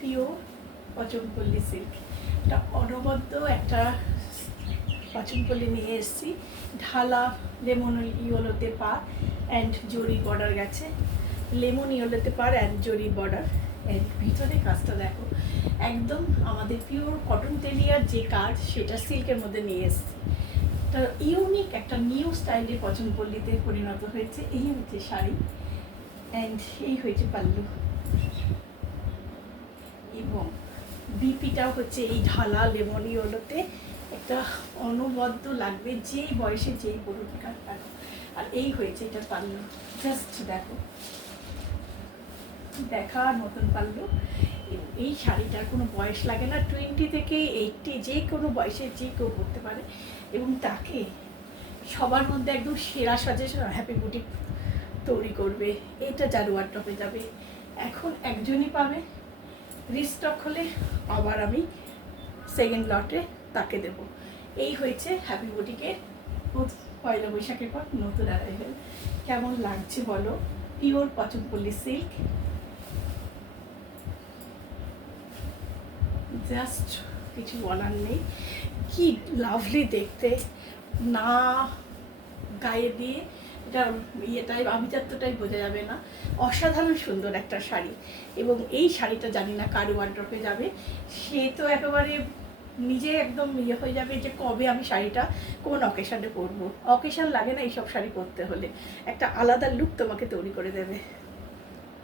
Pure পচনপল্লী silk. এটা অনবদ্য একটা পচনপল্লী নিয়ে এসেছি, ঢালা লেমন ইয়েলোতে পা অ্যান্ড জরি বর্ডার গেছে, লেমন ইয়েলোতে পার অ্যান্ড জরি বর্ডার। এর ভিতরে কাজটা দেখো, একদম আমাদের পিওর কটন তেলিয়ার যে কাজ সেটা সিল্কের মধ্যে নিয়ে এসেছি। এটা ইউনিক একটা নিউ স্টাইলের পচনপল্লীতে পরিণত হয়েছে। এই হচ্ছে শাড়ি অ্যান্ড এই হয়েছে পাল্লু, এবং বিপিটাও হচ্ছে এই ঢালা লেমন ইয়েলোতে। একটা অনবদ্য লাগবে যেই বয়সে যেই পড়ুন কেন। আর এই হয়েছে এটা পাল্লু, জাস্ট দেখো, দেখার মতন পাল্লু। এই শাড়িটার কোনো বয়স লাগে না, 20 থেকে 80 যে কোনো বয়সে যে কেউ পরতে পারে, এবং তাকে সবার মধ্যে একদম সেরা সাজেশন হ্যাপি বুটিক তৈরি করবে। এটা যার ওয়ার্ডরোবে যাবে, এখন একজনই পাবে, রিস্টক হলে আবার আমি সেকেন্ড লটে তাকে দেব। এই হয়েছে হ্যাপি বুটিকের পয়লা বৈশাখের পর নতুন অ্যারাইভেল। কেমন লাগছে বলো? পিওর পচনপল্লী সিল্ক, জাস্ট কিছু বলার নেই। কি লাভলি দেখতে, না গায়ে দিয়ে এটা ইয়েটাই আভিজাত্যটাই বোঝা যাবে না। অসাধারণ সুন্দর একটা শাড়ি, এবং এই শাড়িটা জানি না কার ওয়ার্ডরোবে যাবে। সে তো একেবারে নিজে একদম ইয়ে হয়ে যাবে যে কবে আমি শাড়িটা কোন অকেশানে পরবো। অকেশান লাগে না এইসব শাড়ি পরতে হলে, একটা আলাদা লুক তোমাকে তৈরি করে দেবে।